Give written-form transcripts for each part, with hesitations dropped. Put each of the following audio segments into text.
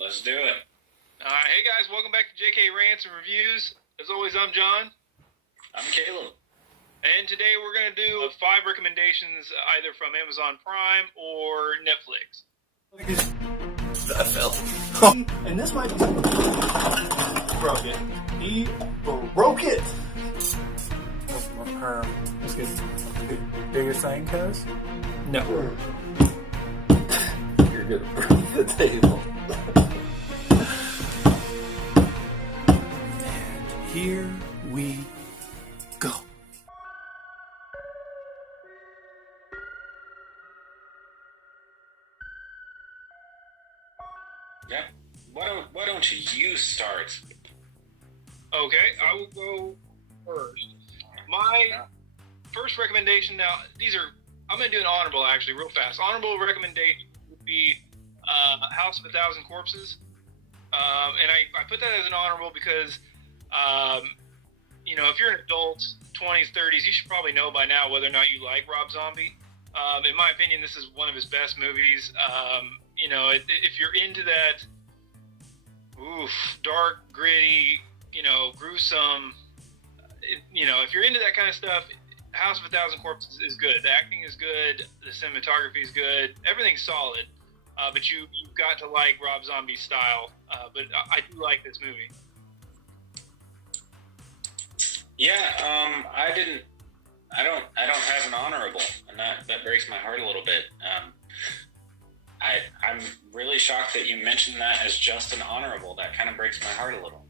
Let's do it. Hey guys, welcome back to JK Rants and Reviews. As always, I'm John. I'm Caleb. And today we're going to do 5 recommendations either from Amazon Prime or Netflix. That fell. And this might be... broke it. He broke it! Let's get do your thing, cuz? No. You're going to break the table. And here we go. Yeah. Why don't you start? Okay, I will go first. My first recommendation, now, I'm going to do an honorable actually, real fast. Honorable recommendation would be House of a Thousand Corpses. And I put that as an honorable because, if you're an adult, 20s, 30s, you should probably know by now whether or not you like Rob Zombie. In my opinion, this is one of his best movies. If you're into that, dark, gritty, gruesome, if you're into that kind of stuff, House of a Thousand Corpses is good. The acting is good. The cinematography is good. Everything's solid. But you've got to like Rob Zombie's style. But I do like this movie. Yeah, I don't have an honorable, and that breaks my heart a little bit. I'm really shocked that you mentioned that as just an honorable. That kind of breaks my heart a little.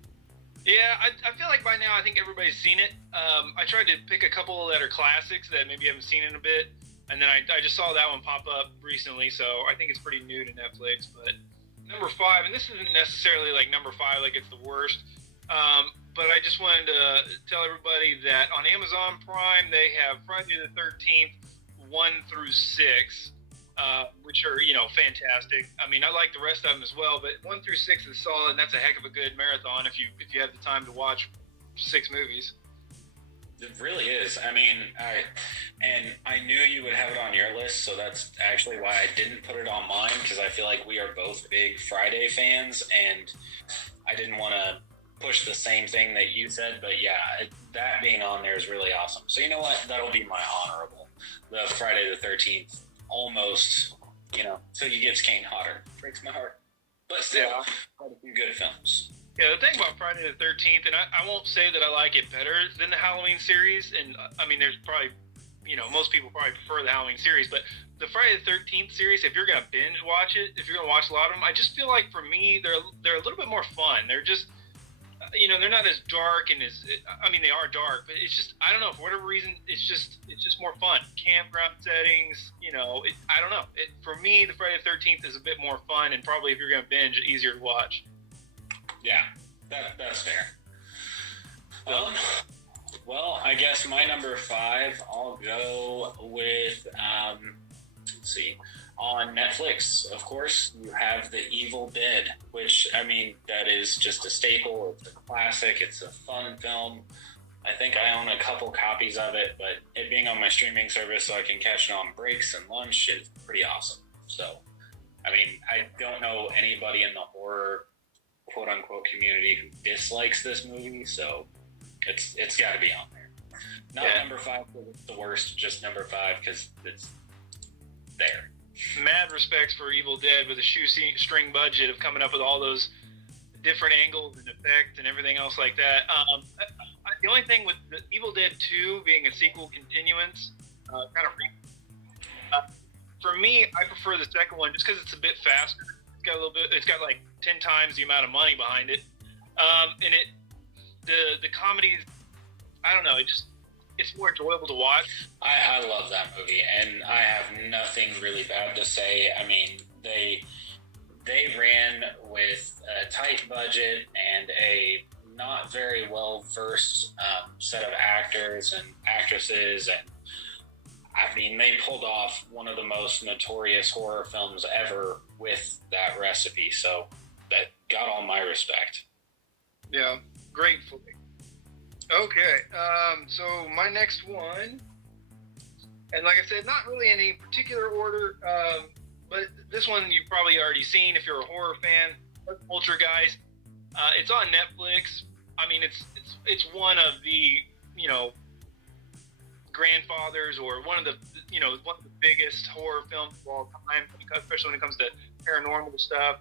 Yeah, I feel like by now I think everybody's seen it. I tried to pick a couple that are classics that maybe you haven't seen in a bit, and then I just saw that one pop up recently, so I think it's pretty new to Netflix. But number 5, and this isn't necessarily like number 5, like it's the worst, but I just wanted to tell everybody that on Amazon Prime they have Friday the 13th 1 through 6. Which are, fantastic. I mean, I like the rest of them as well, but 1 through 6 is solid, and that's a heck of a good marathon if you have the time to watch 6 movies. It really is. I mean, I knew you would have it on your list, so that's actually why I didn't put it on mine, because I feel like we are both big Friday fans, and I didn't want to push the same thing that you said, but yeah, that being on there is really awesome. So you know what? That'll be my honorable. The Friday the 13th. Almost, till you gets Kane Hodder. Breaks my heart. But still, quite a few good films. Yeah, the thing about Friday the 13th, and I won't say that I like it better than the Halloween series, and I mean, there's probably, most people probably prefer the Halloween series, but the Friday the 13th series, if you're going to binge watch it, if you're going to watch a lot of them, I just feel like for me, they're a little bit more fun. They're just, they're not as dark and they are dark, but it's just, I don't know, for whatever reason, it's just more fun. Campground settings, I don't know. For me, the Friday the 13th is a bit more fun, and probably if you're going to binge, easier to watch. Yeah, that's fair. Well, I guess my number 5, I'll go with, let's see. On Netflix, of course, you have The Evil Dead, which, that is just a staple. It's a classic. It's a fun film. I think I own a couple copies of it, but it being on my streaming service so I can catch it on breaks and lunch is pretty awesome. So, I don't know anybody in the horror, quote-unquote, community who dislikes this movie, so it's got to be on there. Not number 5 because it's the worst, just number 5 because it's there. Mad respects for Evil Dead with a shoestring budget of coming up with all those different angles and effects and everything else like that. The only thing with the Evil Dead 2 being a sequel continuance, for me, I prefer the second one just because it's a bit faster. It's got like 10 times the amount of money behind it. And the comedies, I don't know, it's more enjoyable to watch. I love that movie, and I have nothing really bad to say. They ran with a tight budget and a not very well-versed set of actors and actresses, and they pulled off one of the most notorious horror films ever with that recipe, so that got all my respect. Yeah, great flick. Okay, so my next one, and like I said, not really in any particular order, but this one you've probably already seen if you're a horror fan. Poltergeist. It's on Netflix. I mean, it's one of the, you know, grandfathers, or one of the biggest horror films of all time, especially when it comes to paranormal stuff,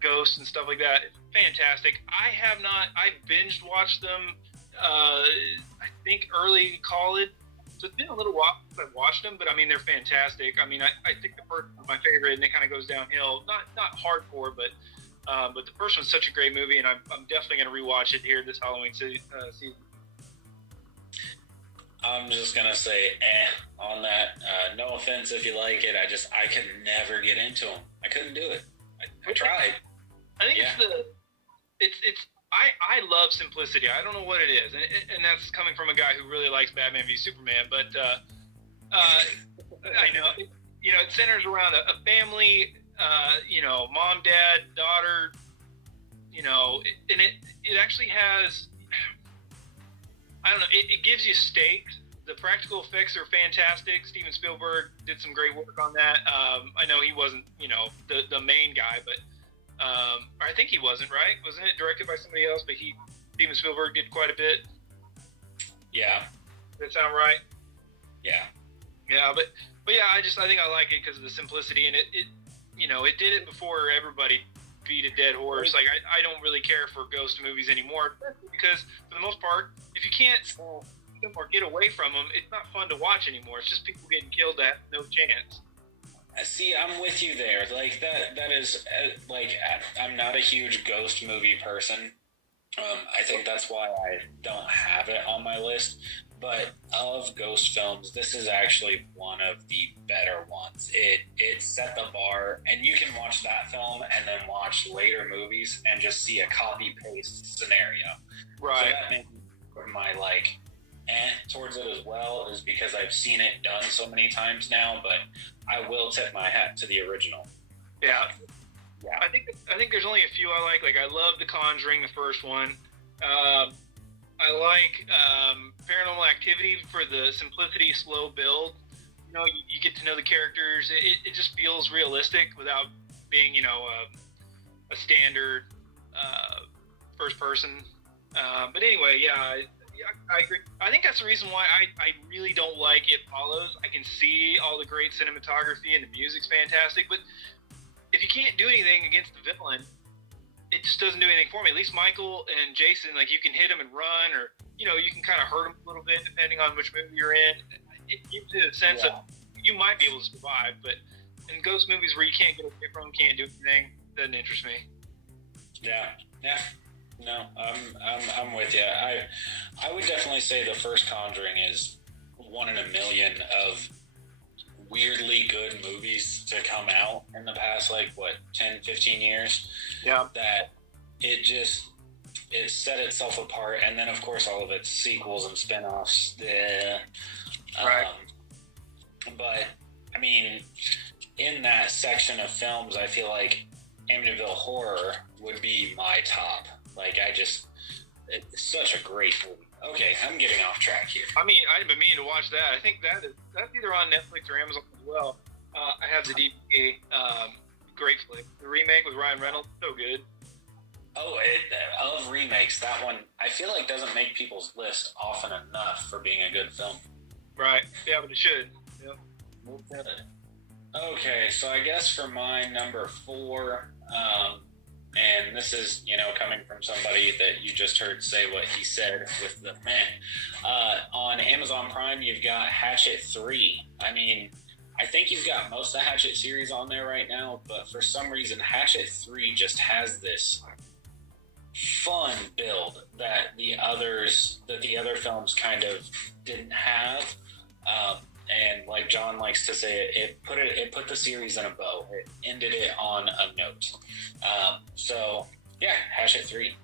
ghosts and stuff like that. It's fantastic. I binge watched them, I think early college. So it's been a little while since I've watched them, but I mean, they're fantastic. I mean, I think the first one's my favorite, and it kind of goes downhill. Not hardcore, but the first one's such a great movie, and I'm definitely going to rewatch it here this Halloween season. I'm just gonna say, on that. No offense if you like it. I could never get into them. I couldn't do it. I tried. I think I love simplicity. I don't know what it is, and that's coming from a guy who really likes Batman v Superman. But I know, you know, it centers around a family. You know, mom, dad, daughter. You know, and it actually has. I don't know. It gives you stakes. The practical effects are fantastic. Steven Spielberg did some great work on that. I know he wasn't, you know, the main guy, but I think he wasn't, right? Wasn't it directed by somebody else? But Steven Spielberg did quite a bit. Yeah. Does that sound right? Yeah. Yeah, but yeah, I think I like it because of the simplicity, and it you know, it did it before everybody beat a dead horse. Like I don't really care for ghost movies anymore, because for the most part, if you can't or get away from them, it's not fun to watch anymore. It's just people getting killed that have no chance. See, I'm with you there. Like that is like, I'm not a huge ghost movie person. I think that's why I don't have it on my list. But of ghost films, this is actually one of the better ones. It set the bar, and you can watch that film and then watch later movies and just see a copy-paste scenario. Right. So that made my, like, towards it as well, is because I've seen it done so many times now, but I will tip my hat to the original. Yeah. Yeah. I think there's only a few I like. Like, I love The Conjuring, the first one. I like Paranormal Activity for the simplicity, slow build. You know, you get to know the characters. It just feels realistic without being, you know, a standard first person. But anyway, yeah, I agree. I think that's the reason why I really don't like It Follows. I can see all the great cinematography and the music's fantastic, but if you can't do anything against the villain, it just doesn't do anything for me. At least Michael and Jason, like, you can hit them and run, or, you know, you can kind of hurt them a little bit depending on which movie you're in. It gives you a sense of you might be able to survive, but in ghost movies where you can't get away from them, can't do anything, doesn't interest me. Yeah. No, I'm with you. I would definitely say the first Conjuring is 1 in a million of weirdly good movies to come out in the past, like, 10, 15 years. Yeah. That it set itself apart, and then of course all of its sequels and spin-offs. Right. But I mean, in that section of films, I feel like Amityville Horror would be my top. Like, it's such a great movie. Okay, I'm getting off track here. I mean, I've been meaning to watch that. I think that's either on Netflix or Amazon as well. I have the DVD. Great flick. The remake with Ryan Reynolds, so good. Oh, of remakes, that one I feel like doesn't make people's list often enough for being a good film. Right. Yeah, but it should. Yep. Okay, so I guess for my number 4, and this is, you know, coming from somebody that you just heard say what he said with the on Amazon Prime, you've got Hatchet 3. I mean, I think you've got most of the Hatchet series on there right now, but for some reason, Hatchet 3 just has this fun build that the other films kind of didn't have. And like John likes to say, it put the series in a bow. It ended it on a note. So yeah, Hatchet 3.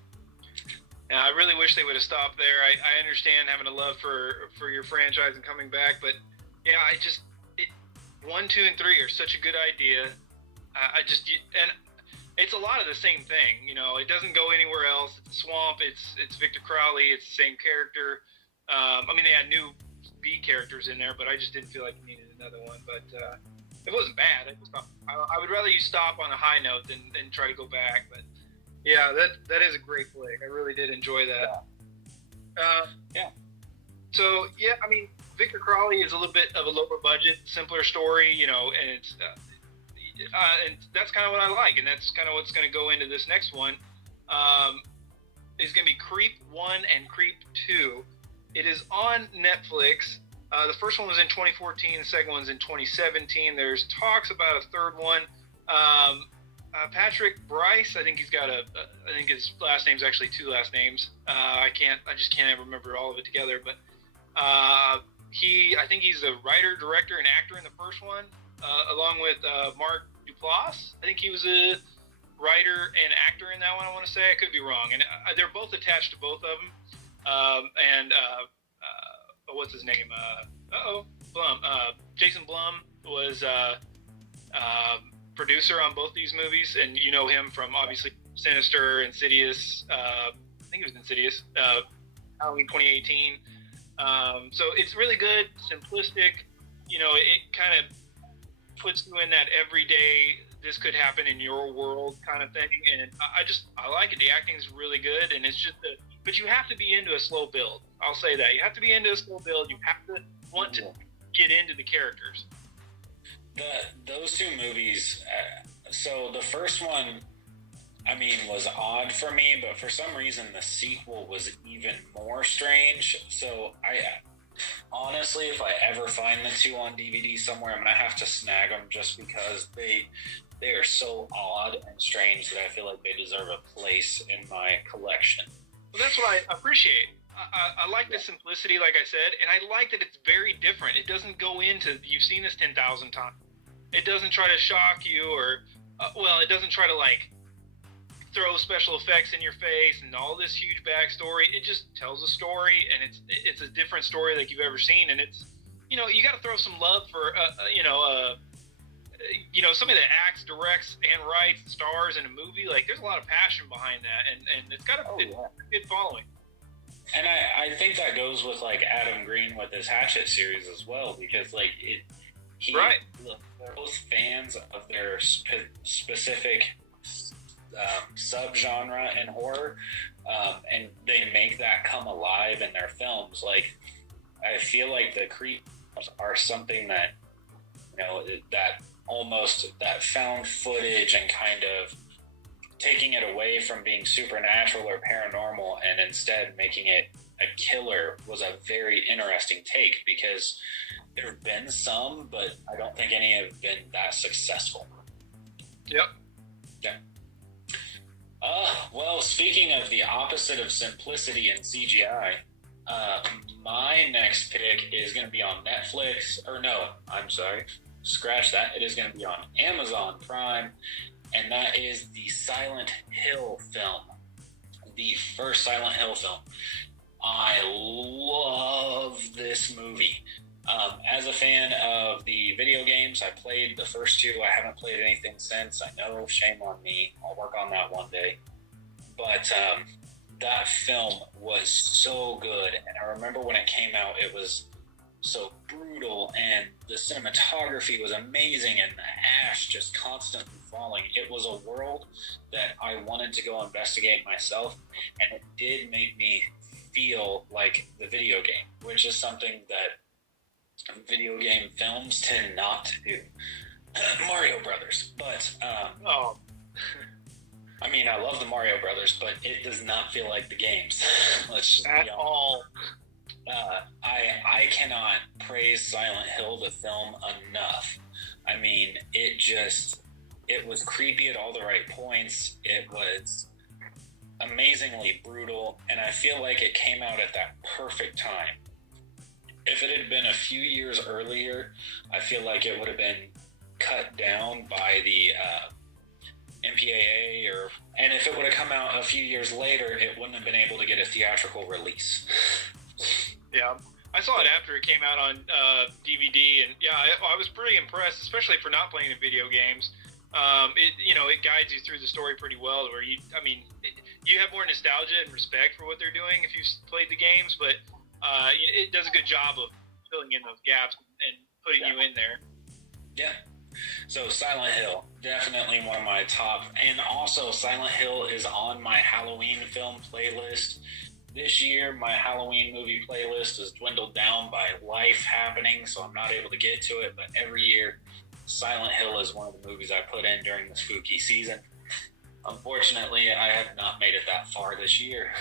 Yeah, I really wish they would have stopped there. I understand having a love for your franchise and coming back, but yeah, 1, 2, and 3 are such a good idea. And it's a lot of the same thing. You know, it doesn't go anywhere else. It's a swamp. It's Victor Crowley. It's the same character. I mean, they had new B characters in there, but I just didn't feel like you needed another one. But it wasn't bad. I would rather you stop on a high note than try to go back. But Yeah, that is a great flick. I really did enjoy that. Yeah. So yeah, I mean, Victor Crowley is a little bit of a lower budget, simpler story, you know, and it's and that's kind of what I like, and that's kind of what's going to go into this next one. Is going to be Creep 1 and Creep 2. It is on Netflix. The first one was in 2014. The second one's in 2017. There's talks about a third one. Patrick Bryce, I think he's got I think his last name's actually two last names. I just can't ever remember all of it together. But I think he's a writer, director, and actor in the first one, along with Mark Duplass. I think he was a writer and actor in that one. I want to say, I could be wrong. And they're both attached to both of them. What's his name? Blum. Jason Blum was producer on both these movies, and you know him from obviously Sinister, Insidious. I think it was Insidious. Halloween 2018. So it's really good, simplistic. You know, it kind of puts you in that everyday, this could happen in your world kind of thing, and I like it. The acting's really good, and it's just but you have to be into a slow build. I'll say that. You have to be into a slow build. You have to want to get into the characters. Those two movies, so the first one, I mean, was odd for me, but for some reason the sequel was even more strange. So honestly, if I ever find the two on DVD somewhere, I'm going to have to snag them just because they are so odd and strange that I feel like they deserve a place in my collection. Well, that's what I appreciate. I like the simplicity, like I said, and I like that it's very different. It doesn't go into, you've seen this 10,000 times. It doesn't try to shock you or, it doesn't try to like throw special effects in your face and all this huge backstory. It just tells a story, and it's a different story like you've ever seen. And it's, you know, you got to throw some love for, somebody that acts, directs, and writes, stars in a movie. Like, there's a lot of passion behind that, and it's got a good following. And I think that goes with like Adam Green with his Hatchet series as well, because like they're both fans of their specific subgenre in horror, and they make that come alive in their films. Like, I feel like the creeps are something that, you know, that almost that found footage and kind of taking it away from being supernatural or paranormal and instead making it a killer was a very interesting take, because there have been some, but I don't think any have been that successful. Yep. Yeah. Well, speaking of the opposite of simplicity and CGI, my next pick is going to be on Netflix, or no, I'm sorry, scratch that. It is going to be on Amazon Prime, and that is the Silent Hill film, the first Silent Hill film. I love this movie. As a fan of the video games, I played the first two. I haven't played anything since. I know, shame on me. I'll work on that one day. But that film was so good. And I remember when it came out, it was so brutal, and the cinematography was amazing, and the ash just constantly falling. It was a world that I wanted to go investigate myself, and it did make me feel like the video game, which is something that video game films tend not to do. Mario Brothers, but I mean, I love the Mario Brothers, but it does not feel like the games. Let's just at all. I cannot praise Silent Hill, the film, enough. I mean, it was creepy at all the right points. It was amazingly brutal, and I feel like it came out at that perfect time. If it had been a few years earlier, I feel like it would have been cut down by the MPAA, and if it would have come out a few years later, it wouldn't have been able to get a theatrical release. Yeah, I saw it after it came out on DVD, and yeah, I was pretty impressed, especially for not playing the video games. It guides you through the story pretty well, where you have more nostalgia and respect for what they're doing if you've played the games, but it does a good job of filling in those gaps and putting you in there. Yeah. So Silent Hill, definitely one of my top. And also Silent Hill is on my Halloween film playlist. This year, my Halloween movie playlist has dwindled down by life happening, so I'm not able to get to it. But every year, Silent Hill is one of the movies I put in during the spooky season. Unfortunately, I have not made it that far this year.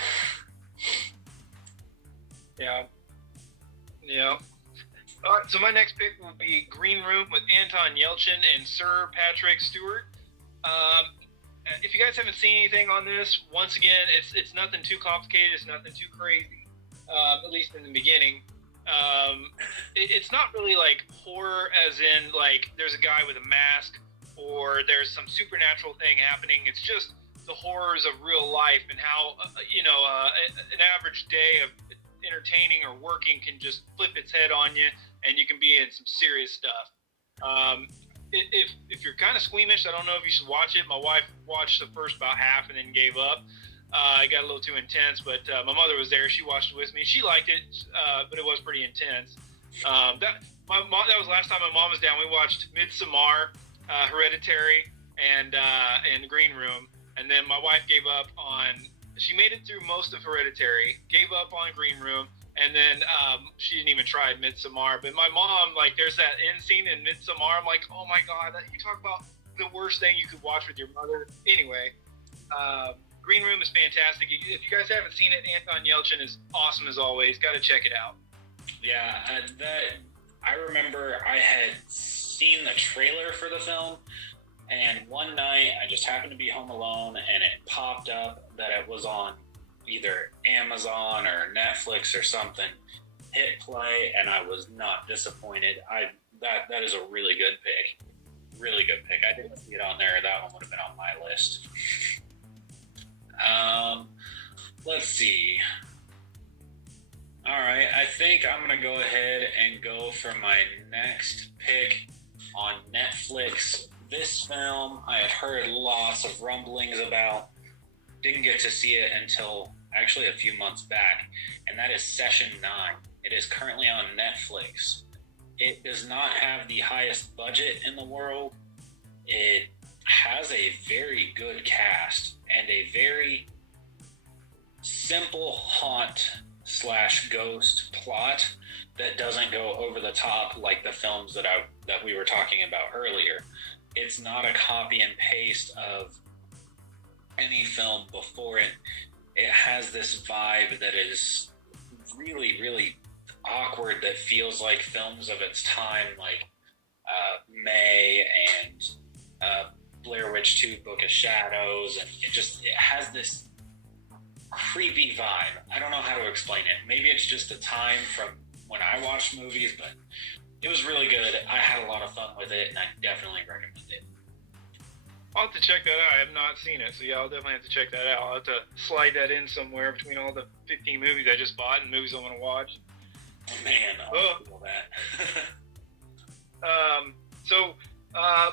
Yeah. All right, so my next pick will be Green Room with Anton Yelchin and Sir Patrick Stewart. If you guys haven't seen anything on this, once again, it's nothing too complicated. It's nothing too crazy, at least in the beginning. It's not really like horror as in like there's a guy with a mask or there's some supernatural thing happening. It's just the horrors of real life and how, an average day of entertaining or working can just flip its head on you and you can be in some serious stuff. If you're kind of squeamish, I don't know if you should watch it. My wife watched the first about half and then gave up. It got a little too intense, but my mother was there. She watched it with me. She liked it, but it was pretty intense. That was last time my mom was down. We watched Midsommar, Hereditary, and Green Room. And then my wife gave up on. She made it through most of Hereditary, gave up on Green Room, and then she didn't even try Midsommar. But my mom, like, there's that end scene in Midsommar. I'm like, oh my god, you talk about the worst thing you could watch with your mother. Anyway, Green Room is fantastic. If you guys haven't seen it, Anton Yelchin is awesome as always. Got to check it out. Yeah, I remember I had seen the trailer for the film, and one night I just happened to be home alone, and it popped up that it was on either Amazon or Netflix or something. Hit play, and I was not disappointed. That is a really good pick. Really good pick. I didn't see it on there. That one would have been on my list. Let's see. All right, I think I'm going to go ahead and go for my next pick on Netflix. This film I had heard lots of rumblings about. Didn't get to see it until actually a few months back, and that is Session 9. It is currently on Netflix. It does not have the highest budget in the world. It has a very good cast and a very simple haunt/ghost plot that doesn't go over the top like the films that we were talking about earlier. It's not a copy and paste of any film before it. It has this vibe that is really, really awkward, that feels like films of its time, like May and Blair Witch 2 Book of Shadows, and it has this creepy vibe. I don't know how to explain it. Maybe it's just a time from when I watched movies, but it was really good. I had a lot of fun with it, and I definitely recommend it. I'll have to check that out. I have not seen it, so yeah, I'll definitely have to check that out. I'll have to slide that in somewhere between all the 15 movies I just bought and movies I want to watch. Oh, man, I'll feel that.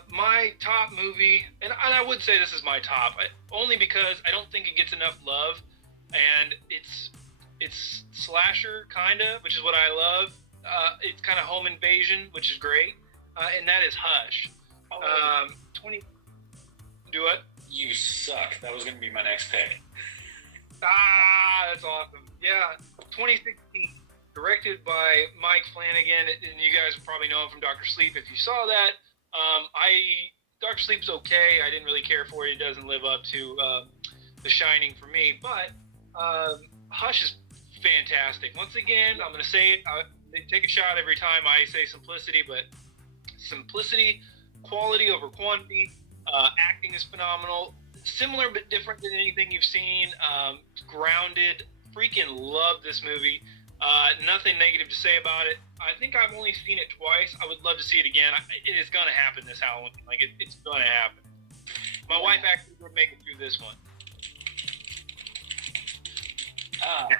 My top movie, and I would say this is my top, only because I don't think it gets enough love, and it's slasher, kinda, which is what I love. It's kind of home invasion, which is great, and that is Hush. 20. Do it. You suck. That was going to be my next pick. That's awesome. Yeah, 2016, directed by Mike Flanagan, and you guys probably know him from Dr. Sleep if you saw that. Dr. Sleep's okay. I didn't really care for it. It doesn't live up to The Shining for me, but Hush is fantastic. Once again, I'm going to say it. I take a shot every time I say simplicity, but simplicity, quality over quantity. Acting is phenomenal. Similar but different than anything you've seen. Grounded. Freaking love this movie. Nothing negative to say about it. I think I've only seen it twice. I would love to see it again. It is going to happen this Halloween. It's going to happen. My wife actually would make it through this one.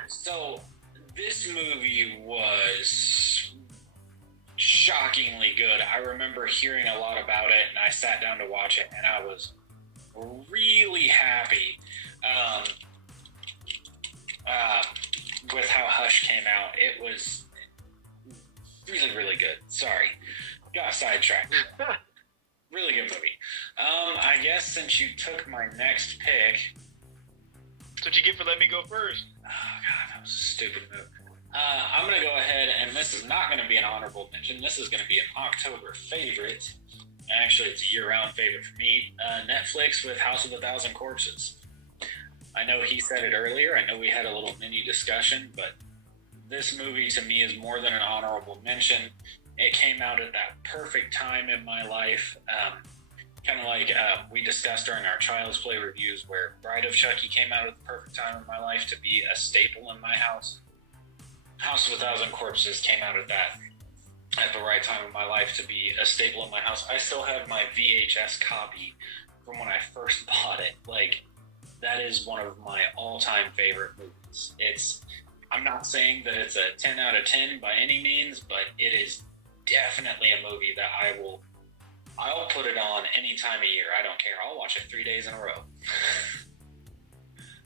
So this movie was shockingly good. I remember hearing a lot about it, and I sat down to watch it, and I was really happy with how Hush came out. It was really, really good. Sorry, got sidetracked. Really good movie. I guess since you took my next pick. That's what you get for letting me go first. Oh, God, that was a stupid move. I'm going to go ahead, and this is not going to be an honorable mention. This is going to be an October favorite. Actually, it's a year-round favorite for me. Netflix with House of a Thousand Corpses. I know he said it earlier. I know we had a little mini discussion, but this movie to me is more than an honorable mention. It came out at that perfect time in my life. Kind of like we discussed during our Child's Play reviews, where Bride of Chucky came out at the perfect time in my life to be a staple in my house. House of a Thousand Corpses came out at the right time in my life to be a staple in my house. I still have my VHS copy from when I first bought it. Like, that is one of my all-time favorite movies. I'm not saying that it's a 10 out of 10 by any means, but it is definitely a movie that I'll put it on any time of year. I don't care. I'll watch it 3 days in a row.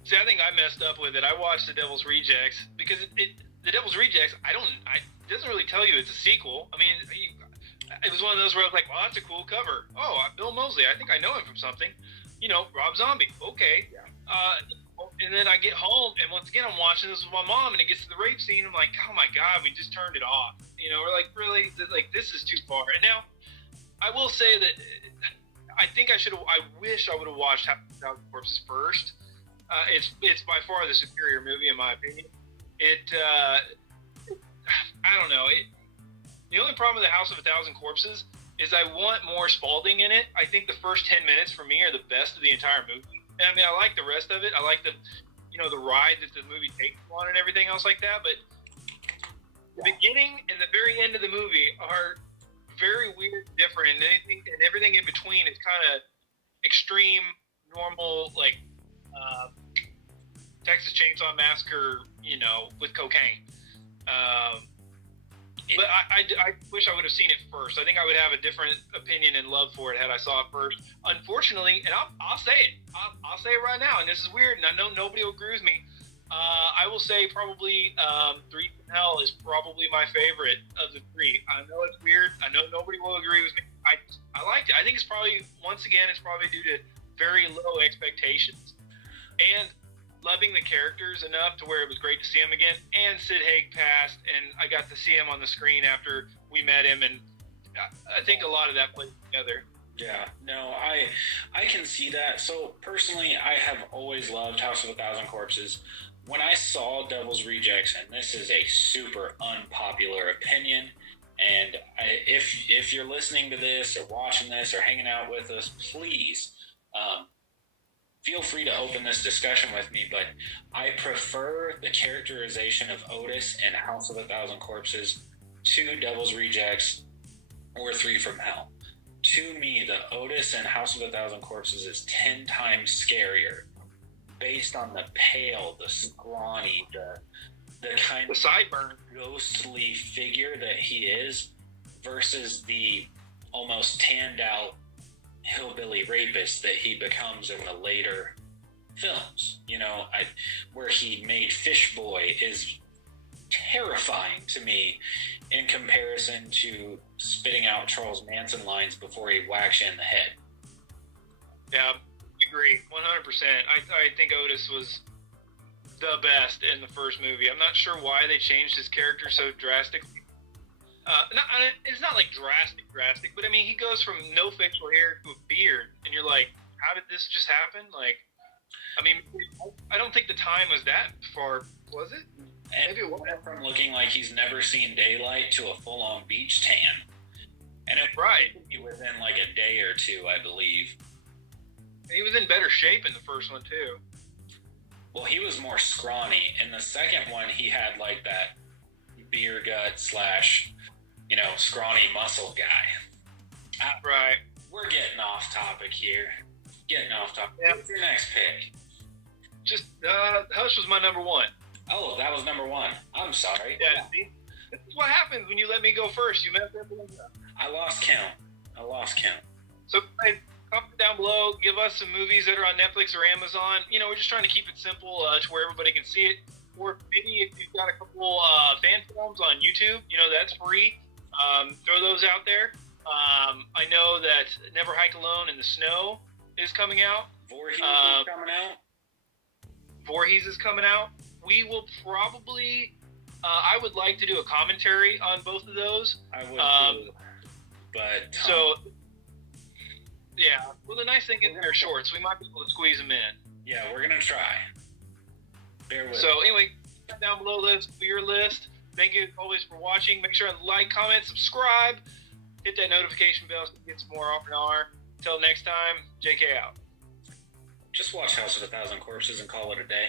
See, I think I messed up with it. I watched The Devil's Rejects because The Devil's Rejects, it doesn't really tell you it's a sequel. I mean, it was one of those where I was like, well, that's a cool cover. Oh, Bill Moseley. I think I know him from something. Rob Zombie. Okay. Yeah. And then I get home, and once again, I'm watching this with my mom, and it gets to the rape scene. I'm like, oh my God, we just turned it off. We're like, really? Like, this is too far. And now, I will say that I wish I would have watched House of a Thousand Corpses first. It's by far the superior movie, in my opinion. I don't know. The only problem with the House of a Thousand Corpses is I want more Spaulding in it. I think the first 10 minutes for me are the best of the entire movie. And I mean, I like the rest of it. I like the ride that the movie takes on and everything else like that. But the beginning and the very end of the movie are very weird, different, and everything in between is kind of extreme, normal, like Texas Chainsaw Massacre, with cocaine. But I wish I would have seen it first. I think I would have a different opinion and love for it had I saw it first. Unfortunately, and I'll say it. I'll say it right now, and this is weird, and I know nobody will agree with me. I will say probably Three from Hell is probably my favorite of the three. I know it's weird. I know nobody will agree with me. I liked it. I think it's probably due to very low expectations. And loving the characters enough to where it was great to see him again. And Sid Haig passed, and I got to see him on the screen after we met him, and I think a lot of that played together. Yeah, no, I can see that. So personally, I have always loved House of a Thousand Corpses. When I saw Devil's Rejects, and this is a super unpopular opinion, and if you're listening to this or watching this or hanging out with us, please feel free to open this discussion with me, but I prefer the characterization of Otis in House of a Thousand Corpses to Devil's Rejects or Three from Hell. To me, the Otis in House of a Thousand Corpses is 10 times scarier based on the pale, the scrawny, the kind of sideburn, ghostly figure that he is versus the almost tanned out hillbilly rapist that he becomes in the later films. Where he made Fish Boy is terrifying to me in comparison to spitting out Charles Manson lines before he whacks you in the head. Yeah, I agree 100%. I think Otis was the best in the first movie. I'm not sure why they changed his character so drastically. It's not like drastic, but I mean, he goes from no facial hair to a beard, and you're like, how did this just happen? Like, I mean, I don't think the time was that far, was it? And maybe it went from looking like he's never seen daylight to a full-on beach tan. And it within like a day or two, I believe. He was in better shape in the first one, too. Well, he was more scrawny. In the second one, he had like that beer gut / scrawny muscle guy. Right. We're getting off topic here. Yeah. What's your next pick? Just, Hush was my number one. Oh, that was number one. I'm sorry. Yeah. See? This is what happens when you let me go first. You mess everything up. I lost count. So, comment down below. Give us some movies that are on Netflix or Amazon. We're just trying to keep it simple to where everybody can see it. Or maybe if you've got a couple fan films on YouTube, that's free. Throw those out there. I know that Never Hike Alone in the Snow is coming out. Voorhees is coming out. Voorhees is coming out. We will probably. I would like to do a commentary on both of those. I would too. But so, yeah. Well, the nice thing is they're short, so we might be able to squeeze them in. Yeah, we're gonna try. Bear with. So anyway, down below this for your list. Thank you always for watching. Make sure to like, comment, subscribe, hit that notification bell so you get some more R&R. Until next time, JK out. Just watch House of a Thousand Corpses and call it a day.